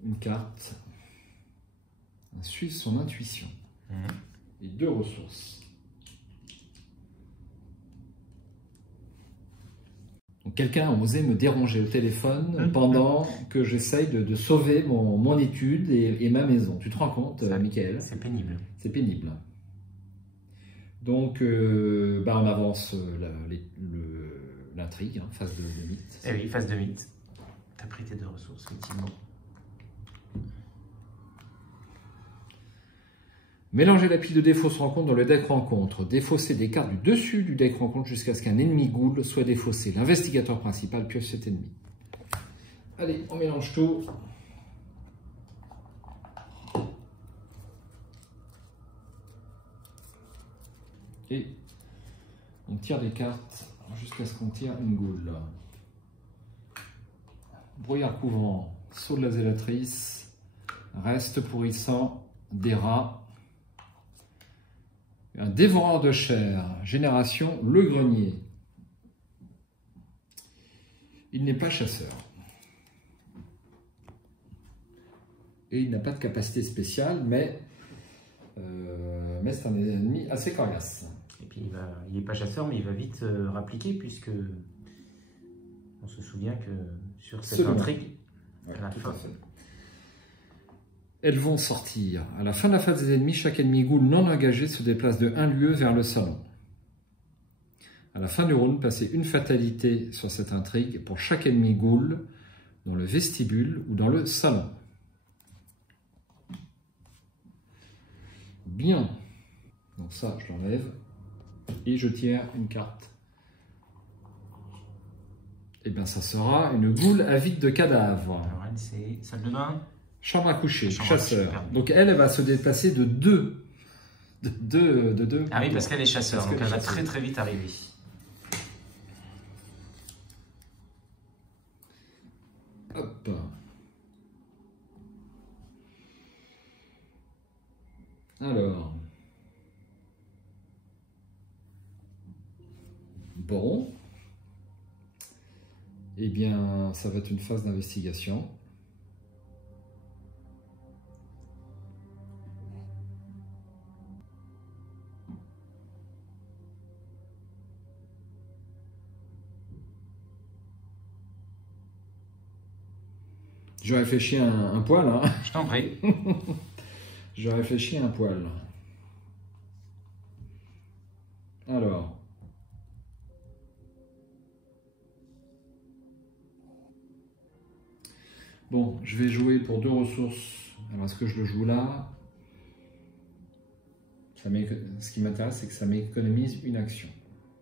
Une carte. Suivre son intuition. Et 2 ressources. Quelqu'un a osé me déranger au téléphone pendant que j'essaye de sauver mon étude et ma maison. Tu te rends compte, Michael? C'est pénible. C'est pénible. Donc, on avance l'intrigue, hein, phase de mythe. Eh oui, phase de mythe. Tu as pris tes 2 ressources, effectivement. Mélanger la pile de défausse rencontre dans le deck rencontre. Défausser des cartes du dessus du deck rencontre jusqu'à ce qu'un ennemi ghoul soit défaussé. L'investigateur principal pioche cet ennemi. Allez, on mélange tout. Et on tire des cartes jusqu'à ce qu'on tire une ghoul. Brouillard couvrant, saut de la zélatrice, reste pourrissant, des rats. Un dévoreur de chair, génération le grenier. Il n'est pas chasseur. Et il n'a pas de capacité spéciale, mais c'est un ennemi assez coriace. Et puis il n'est pas chasseur, mais il va vite rappliquer, puisque on se souvient que sur cette intrigue, ouais, tout à fait. Elles vont sortir. À la fin de la phase des ennemis, chaque ennemi ghoul non engagé se déplace de 1 lieu vers le salon. À la fin du round, passez une fatalité sur cette intrigue pour chaque ennemi ghoul dans le vestibule ou dans le salon. Bien. Donc ça, je l'enlève. Et je tire une carte. Et bien, ça sera une ghoul avide de cadavres. Alors elle, c'est salle de bain. Chambre à coucher, chasseur. Donc elle va se déplacer de 2. De 2. Ah oui, parce qu'elle est chasseur, donc elle va très très vite arriver. Hop. Alors. Bon. Eh bien, ça va être une phase d'investigation. Je réfléchis un poil. Hein. Je t'en prie. Je réfléchis un poil. Alors. Bon, je vais jouer pour 2 ressources. Alors, est-ce que je le joue là? Ce qui m'intéresse, c'est que ça m'économise une action.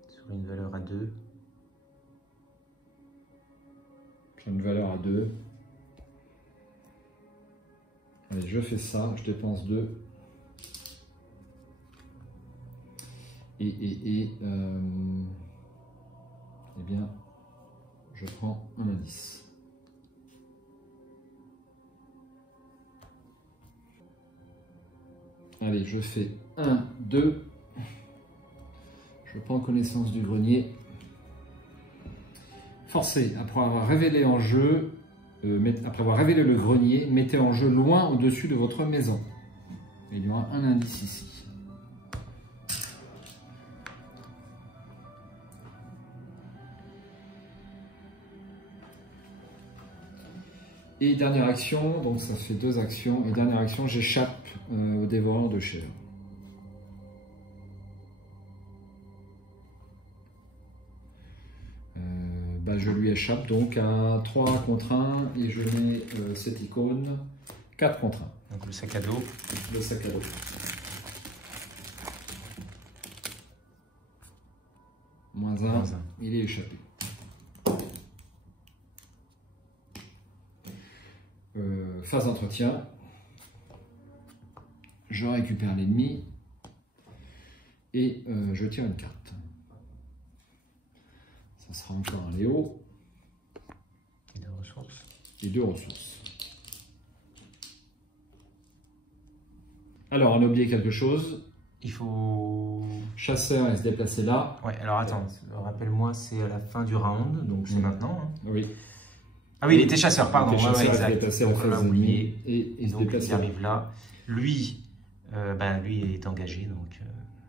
Sur une valeur à 2. Sur une valeur à 2. Allez, je fais ça, je dépense 2. Eh bien, je prends un indice. Allez, je fais 1, 2. Je prends connaissance du grenier. Forcez, après avoir révélé en jeu, après avoir révélé le grenier, mettez en jeu loin au-dessus de votre maison. Il y aura un indice ici. Et dernière action, donc ça fait 2 actions. Et dernière action, j'échappe au dévoreur de chair. Je lui échappe donc à 3 contre 1 et je mets cette icône 4 contre 1. Donc le sac à dos. Le sac à dos. Moins 1, il est échappé. Phase d'entretien. Je récupère l'ennemi et je tire une carte. Ça sera encore un Léo. Et 2 ressources. Et 2 ressources. Alors, on a oublié quelque chose. Il faut... Chasseur et se déplacer là. Ouais, alors attends, rappelle-moi, c'est à la fin du round, donc c'est maintenant. Hein. Oui. Ah oui, il était chasseur, pardon. Il était chasseur, exact. Il se déplaçait à la phase ennemie et il se donc déplace il arrive là. Lui, lui est engagé, donc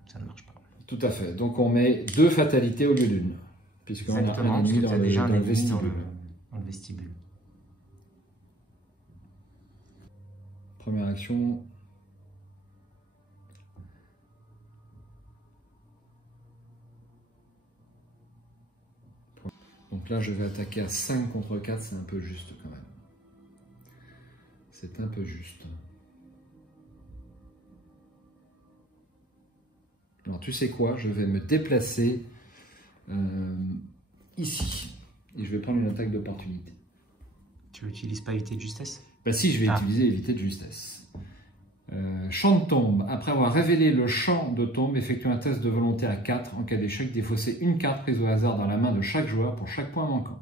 ça ne marche pas. Tout à fait. Donc on met 2 fatalités au lieu d'une. Puisqu'on a un ennemi dans le vestibule. Dans le vestibule. Première action. Donc là, je vais attaquer à 5 contre 4, c'est un peu juste quand même. C'est un peu juste. Alors tu sais quoi, je vais me déplacer ici. Et je vais prendre une attaque d'opportunité. Tu n'utilises pas éviter de justesse? Bah si, je vais utiliser éviter de justesse. Champ de tombe. Après avoir révélé le champ de tombe, effectue un test de volonté à 4. En cas d'échec, défaussez une carte prise au hasard dans la main de chaque joueur pour chaque point manquant.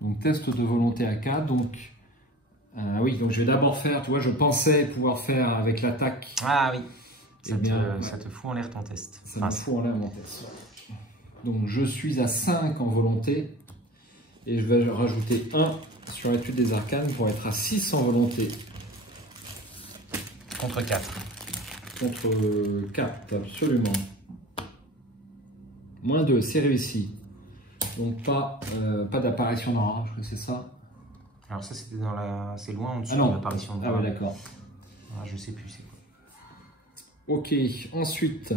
Donc test de volonté à 4. Donc, oui, donc je vais d'abord faire, tu vois, je pensais pouvoir faire avec l'attaque. Ah oui. Ça te fout en l'air ton test. Ça me fout en l'air mon test. Donc je suis à 5 en volonté. Et je vais rajouter 1 sur l'étude des arcanes pour être à 6 en volonté. Contre 4. Contre 4, absolument. Moins 2, c'est réussi. Donc pas d'apparition dans rage, c'est ça? Alors ça c'était dans la... C'est loin en dessous de l'apparition de rage. Ah ouais, d'accord. Ah, je sais plus c'est quoi. Ok, ensuite...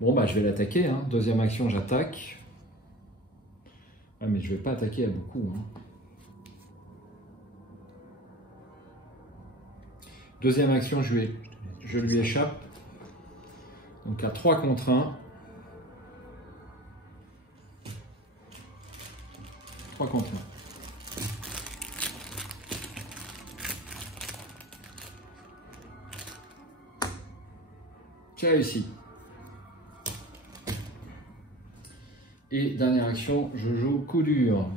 Bon bah je vais l'attaquer, hein. Deuxième action, j'attaque. Ah mais je vais pas attaquer à beaucoup, hein. Deuxième action, je lui échappe. Donc à 3 contre 1. 3 contre 1. J'ai réussi. Et dernière action, je joue coup dur.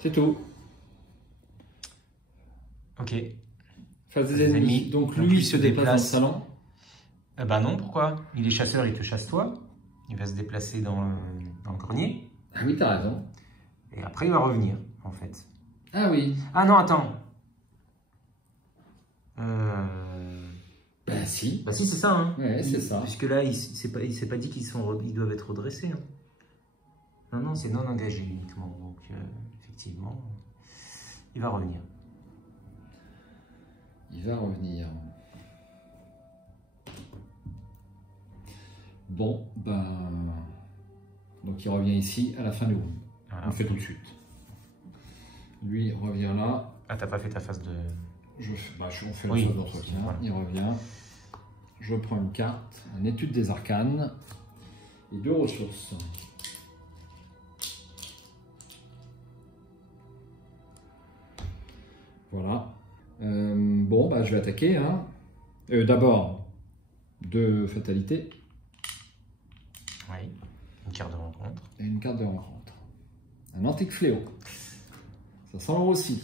C'est tout. Ok. Face des ennemis. Donc lui se déplace dans le salon. Bah non, pourquoi? Il est chasseur, il te chasse toi. Il va se déplacer dans le grenier. Ah oui, t'as raison. Et après, il va revenir, en fait. Ah oui. Ah non, attends. Bah si. Bah si, c'est ça. Hein. Ouais, c'est ça. Puisque là, il s'est pas dit qu'ils doivent être redressés. Hein. Non, non, c'est non engagé uniquement. Donc, effectivement, il va revenir. Il va revenir. Bon, ben... Donc il revient ici à la fin du round. Voilà. On le fait tout de suite. Lui revient là. Ah, t'as pas fait ta phase de... on fait la phase d'entretien. Voilà. Il revient. Je prends une carte, une étude des arcanes et 2 ressources. Voilà. Bon, bah, je vais attaquer. Hein. D'abord, 2 fatalités. Oui, une carte de rencontre. Et une carte de rencontre. Un antique fléau. Ça sent l'eau aussi.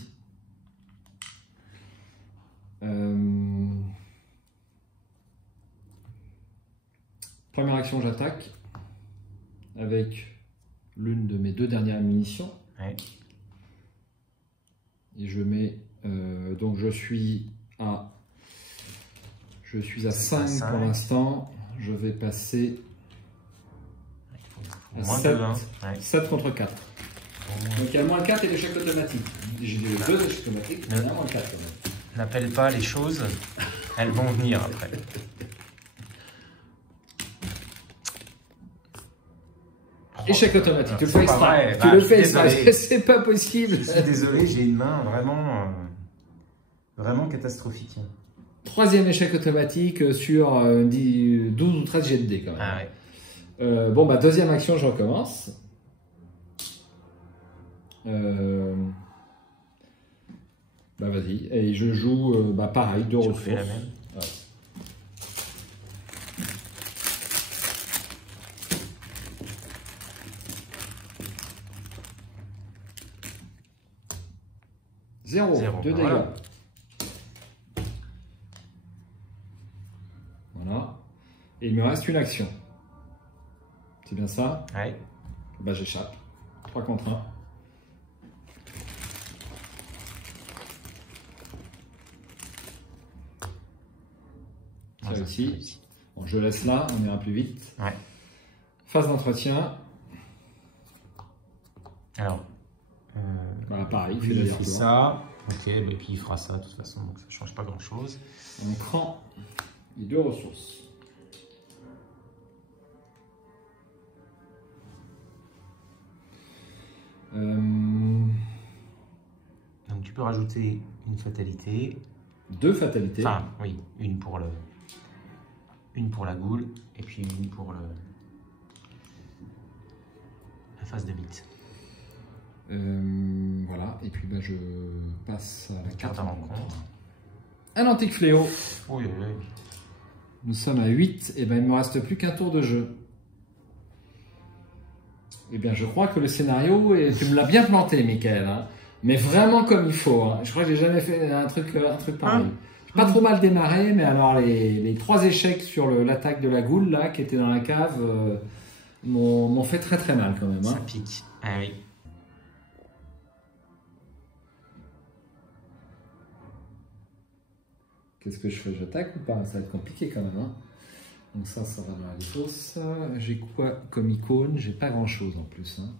Première action, j'attaque avec l'une de mes 2 dernières munitions. Ouais. Et je mets donc je suis à 5 pour l'instant. Je vais passer à Moins 7, 2, hein. Ouais. 7 contre 4. Donc il y a moins 4 et l'échec automatique. J'ai 2 échecs automatiques, mais il y a moins 4 quand même. N'appelle pas les choses, elles vont venir après. Échec automatique, tu le C'est fais pas extra. vrai. Tu Bah, le je fais suis extra, désolé. c'est pas possible. Je suis désolé, j'ai une main vraiment catastrophique. 3e échec automatique sur 12 ou 13 jets de dés quand même. Ah ouais. Bon, bah, 2e action, je recommence. Bah, vas-y. Et je joue, pareil, 2 Je ressources. fais la même. Ouais. Zéro. 2 dégâts. Voilà. Voilà. Et il me reste une action. C'est bien ça? Ouais. Bah, j'échappe. 3 contre 1. Ouais, Ça ça, aussi. c'est réussi. Bon, je laisse là, on ira plus vite. Ouais. Phase d'entretien. Alors. Voilà, pareil, Lui, il d'ailleurs fait ça. Ok, et puis il fera ça de toute façon, donc ça ne change pas grand chose. Un cran et 2 ressources. Donc tu peux rajouter une fatalité. 2 fatalités. Enfin, oui, une pour la goule et puis une pour la phase de mythe. Voilà, et puis je passe à la Carte carte de rencontre. Un antique fléau. Oui, oui. Nous sommes à 8, et il ne me reste plus qu'un tour de jeu. Eh bien, je crois que le scénario, tu me l'as bien planté, Michael, hein, mais vraiment comme il faut. Hein. Je crois que j'ai jamais fait un truc pareil. J'ai pas trop mal démarré, mais alors les 3 échecs sur l'attaque de la goule, là, qui était dans la cave, m'ont fait très très mal quand même. Hein. Ça pique. Ah oui. Qu'est-ce que je fais? J'attaque ou pas? Ça va être compliqué quand même. Hein. Donc ça va dans la défausse. J'ai quoi comme icône? J'ai pas grand chose en plus. Hein.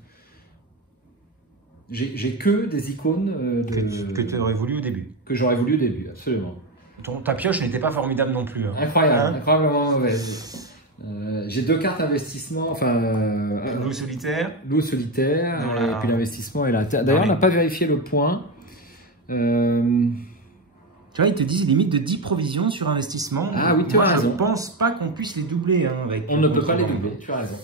J'ai que des icônes Que tu aurais voulu au début. que j'aurais voulu au début, absolument. Ta pioche n'était pas formidable non plus. Hein. Incroyable, Hein? incroyablement mauvaise. J'ai 2 cartes investissement, enfin... Loup solitaire. Loup solitaire, Dans et puis l'investissement est là. D'ailleurs, on les- n'a pas vérifié le point. Tu vois, ils te disent limite de 10 provisions sur investissement. Ah oui, tu as Moi, je raison. pense pas qu'on puisse les doubler. Hein, avec On ne peut pas les doubler, tu as raison.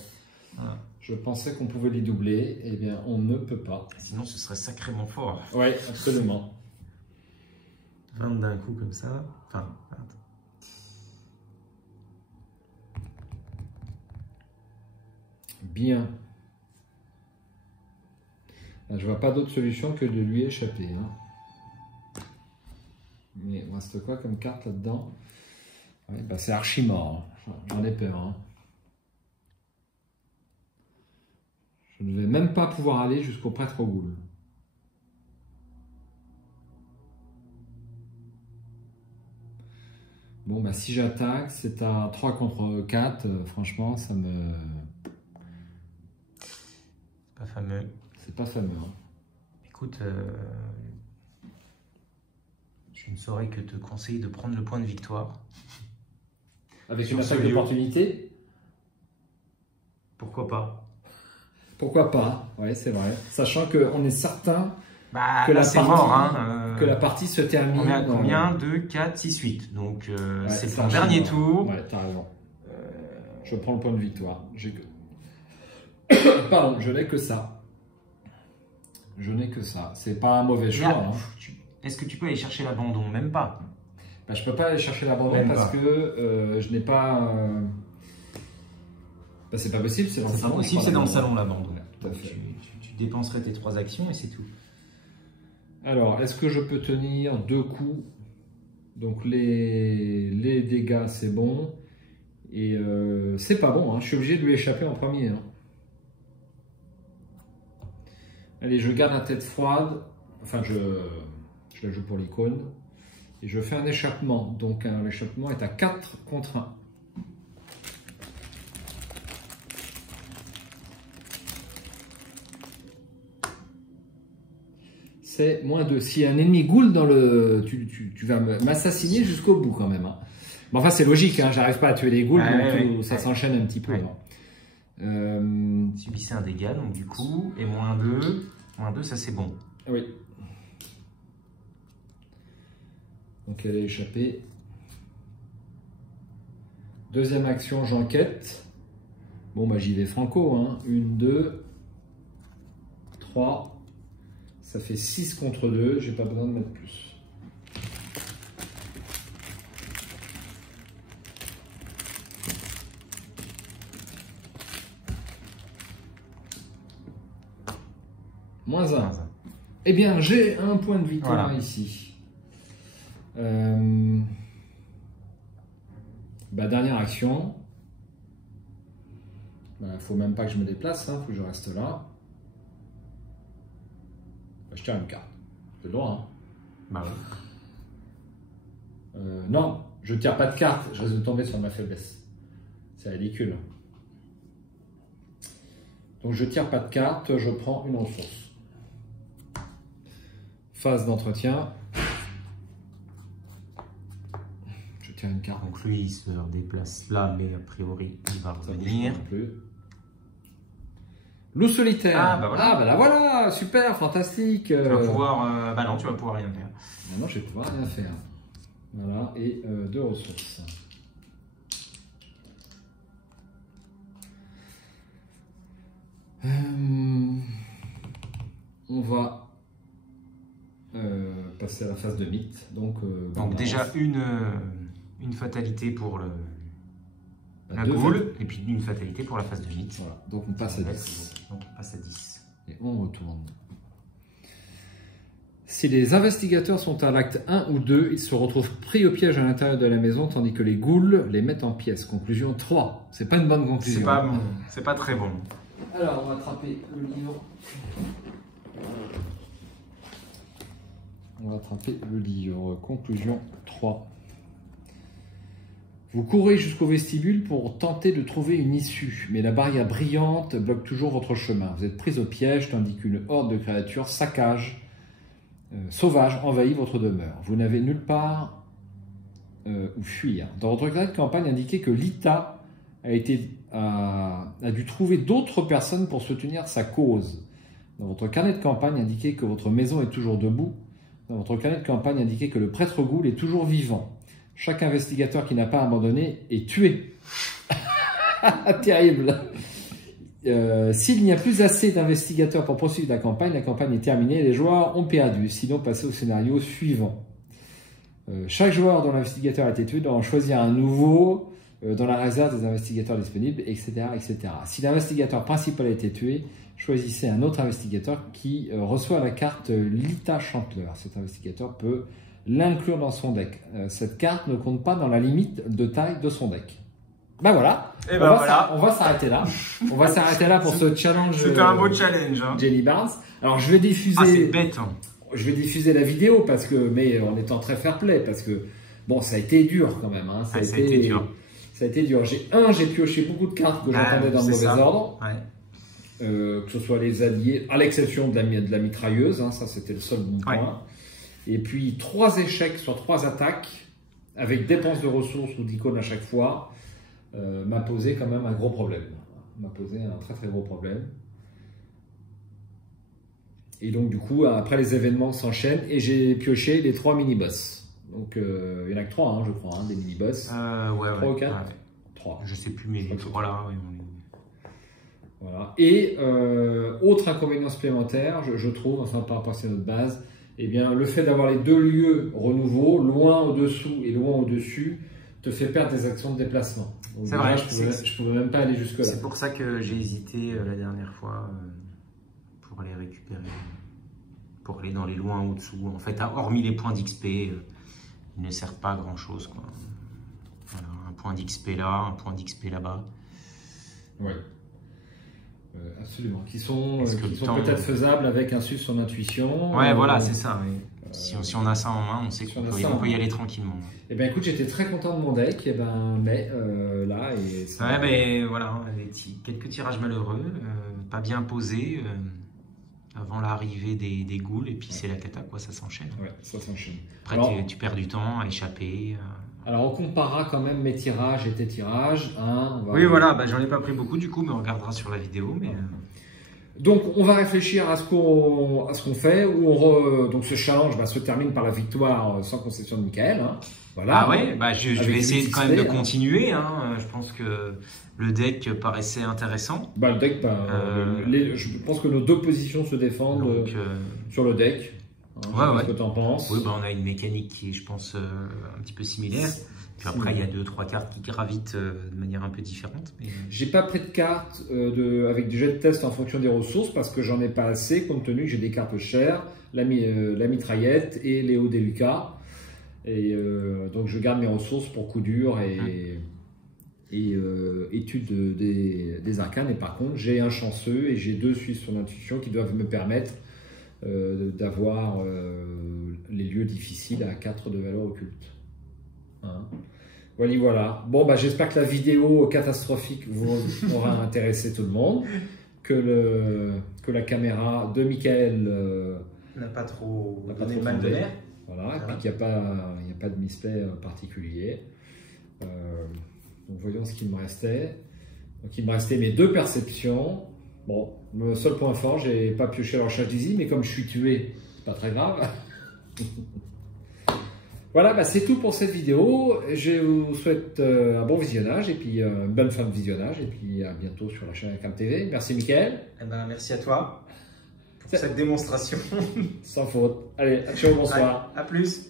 Voilà. Je pensais qu'on pouvait les doubler, eh bien on ne peut pas. Sinon, ce serait sacrément fort. Oui, absolument. 20 d'un coup comme ça. Enfin, 20. Bien. Je vois pas d'autre solution que de lui échapper. Hein. Mais il reste quoi comme carte là-dedans? Ouais, bah c'est archi mort. Hein. J'en ai peur. Hein. Je ne vais même pas pouvoir aller jusqu'au prêtre au goule. Bon, bah si j'attaque, c'est à 3 contre 4. Franchement, ça me... C'est pas fameux. C'est pas fameux. Hein. Écoute, je ne saurais que te conseiller de prendre le point de victoire. Avec Sur une attaque ce lieu. d'opportunité? Pourquoi pas? Pourquoi pas? Oui, c'est vrai. Sachant qu'on est certain Bah, que, là, la c'est partie, mort. Hein, que la partie se termine. on est à combien? 2, 4, 6, 8. Donc, Ouais, c'est ton archi dernier mort. tour. Ouais, t'as raison. Je prends le point de victoire. Pardon, je n'ai que ça. Je n'ai que ça. C'est pas un mauvais choix. Merde. Hein. Est-ce que tu peux aller chercher l'abandon? Même pas. Bah, je peux pas aller chercher l'abandon Même parce pas. que je n'ai pas. Bah, c'est pas possible, c'est dans le C'est salon. impossible, c'est dans le salon l'abandon. Ouais, tout à fait. Tu dépenserais tes 3 actions et c'est tout. Alors, est-ce que je peux tenir 2 coups? Donc les dégâts, c'est bon. Et c'est pas bon, hein. Je suis obligé de lui échapper en premier. Hein. Allez, je garde la tête froide. Enfin, je la joue pour l'icône. Et je fais un échappement. Donc, l'échappement est à 4 contre 1. C'est -2. Si un ennemi goule dans le... Tu vas m'assassiner jusqu'au bout quand même. Hein. Bon, enfin, c'est logique, hein, j'arrive pas à tuer les ghouls, donc ça s'enchaîne un petit peu. Ouais. Subissez un dégât, donc du coup, et -2. -2, ça c'est bon. Oui. Donc elle est échappée. Deuxième action, j'enquête. Bon, bah j'y vais franco. Hein. 1, 2, 3. Ça fait 6 contre 2. J'ai pas besoin de mettre plus. -1. Eh bien, j'ai un point de victoire voilà. Ici. Bah, dernière action. Bah, faut même pas que je me déplace, hein, faut que je reste là. Bah, je tire une carte. J'ai le droit. Hein. Bah oui. Non, je tire pas de carte, je risque de tomber sur ma faiblesse. C'est ridicule. Donc je tire pas de carte, je prends une ressource. Phase d'entretien. Je tire une carte. Donc lui il se déplace là, mais a priori il va revenir. Loup solitaire. Ah bah voilà. Ah bah là voilà, super, fantastique. Tu vas pouvoir. Bah non, tu vas pouvoir rien faire. Maintenant je vais pouvoir rien faire. Voilà, et 2 ressources. On va passer à la phase de mythe. Donc déjà une fatalité pour la goule, et puis une fatalité pour la phase de mythe. Voilà. Donc on passe à 10. Donc on passe à 10. Et on retourne. Si les investigateurs sont à l'acte 1 ou 2, ils se retrouvent pris au piège à l'intérieur de la maison, tandis que les ghouls les mettent en pièces. Conclusion 3. C'est pas une bonne conclusion. C'est pas bon. C'est pas très bon. Alors, on va attraper le livre. On va attraper le livre. Conclusion 3. Vous courez jusqu'au vestibule pour tenter de trouver une issue, mais la barrière brillante bloque toujours votre chemin. Vous êtes pris au piège, tandis qu'une horde de créatures sauvages envahit votre demeure. Vous n'avez nulle part où fuir. Dans votre carnet de campagne, indiqué que Lita a dû trouver d'autres personnes pour soutenir sa cause. Dans votre carnet de campagne, indiqué que votre maison est toujours debout. Dans votre carnet de campagne, indiqué que le prêtre ghoul est toujours vivant. Chaque investigateur qui n'a pas abandonné est tué. Terrible. S'il n'y a plus assez d'investigateurs pour poursuivre la campagne est terminée et les joueurs ont perdu. Sinon, passez au scénario suivant. Chaque joueur dont l'investigateur a été tué doit en choisir un nouveau dans la réserve des investigateurs disponibles, etc. etc. Si l'investigateur principal a été tué, choisissez un autre investigateur qui reçoit la carte Lita Chanteur. Cet investigateur peut l'inclure dans son deck. Cette carte ne compte pas dans la limite de taille de son deck. Ben voilà, et ben on va s'arrêter là. On va s'arrêter là pour ce challenge. C'était un beau challenge. Hein. Jenny Barnes. Alors je vais diffuser. Ah, c'est bête. Hein. Je vais diffuser la vidéo mais en étant très fair play parce que bon, ça a été dur quand même. Hein. Ça a été dur. Ça a été dur. J'ai pioché beaucoup de cartes que j'entendais dans le mauvais ordre. Ouais. Que ce soit les alliés, à l'exception de la mitrailleuse. Hein, ça c'était le seul bon point. Ouais. Et puis 3 échecs sur 3 attaques avec dépenses de ressources ou d'icônes à chaque fois. M'a posé quand même un gros problème. M'a posé un très très gros problème. Et donc du coup, après les événements s'enchaînent et j'ai pioché les 3 mini-boss. Donc il y en a que 3, hein, je crois, hein, des mini-boss. Ouais, 3 ou 4 ouais. 3. Je sais plus, mais les 3 là. Ouais, voilà. Et autre inconvénient supplémentaire, je trouve, enfin par rapport à notre base, eh bien, le fait d'avoir les deux lieux renouveau, loin au-dessous et loin au-dessus, te fait perdre des actions de déplacement. C'est vrai. Je pouvais même pas aller jusque-là. C'est pour ça que j'ai hésité la dernière fois pour les récupérer, pour aller dans les loin au-dessous. En fait, hormis les points d'XP, ils ne servent pas à grand-chose, quoi. Voilà, un point d'XP là, un point d'XP là-bas. Oui. Absolument. Qui sont temps... peut-être faisables avec un sus son intuition. Ouais, voilà, c'est ça. Oui. Si on a ça en main, on sait qu'on peut y aller tranquillement. Eh bien, écoute, j'étais très content de mon deck. Et là, et ça... Ouais, mais voilà, quelques tirages malheureux, pas bien posés avant l'arrivée des ghouls, et puis c'est la cata, quoi, ça s'enchaîne. Ouais, ça s'enchaîne. Après, tu perds du temps à échapper. Alors, on comparera quand même mes tirages et tes tirages. Hein, oui, voilà, j'en ai pas pris beaucoup du coup, mais on regardera sur la vidéo. Mais... Donc, on va réfléchir à ce qu'on fait. Donc, ce challenge se termine par la victoire sans concession de Michael. Hein. Voilà. Ah ouais, je vais essayer quand même de continuer. Hein. Je pense que le deck paraissait intéressant. Le deck, je pense que nos deux positions se défendent sur le deck. Hein, ouais. Qu'est-ce que tu en penses? Oui, on a une mécanique qui est, je pense, un petit peu similaire. Puis après, il y a 2-3 cartes qui gravitent de manière un peu différente. Mais... J'ai pas pris de cartes avec des jets de test en fonction des ressources parce que j'en ai pas assez, compte tenu que j'ai des cartes chères, la mitraillette et Léo Deluca. Et donc je garde mes ressources pour coup dur et étude des arcanes. Et par contre, j'ai un chanceux et j'ai 2 Suisses sur l'intuition qui doivent me permettre d'avoir les lieux difficiles à 4 de valeur occulte. Hein. Voilà. Bon, j'espère que la vidéo catastrophique aura intéressé tout le monde, que la caméra de Michael n'a pas trop donné le mal de l'air. Voilà, et puis qu'il n'y a pas de misplay particulier. Donc voyons ce qu'il me restait. Donc il me restait mes 2 perceptions. Bon, le seul point fort, j'ai pas pioché la recherche d'Izzy, mais comme je suis tué, c'est pas très grave. Voilà, c'est tout pour cette vidéo. Je vous souhaite un bon visionnage et puis une bonne fin de visionnage. Et puis à bientôt sur la chaîne Cam TV. Merci Mickaël. Merci à toi pour cette démonstration. Sans faute. Allez, ciao, bonsoir. À plus.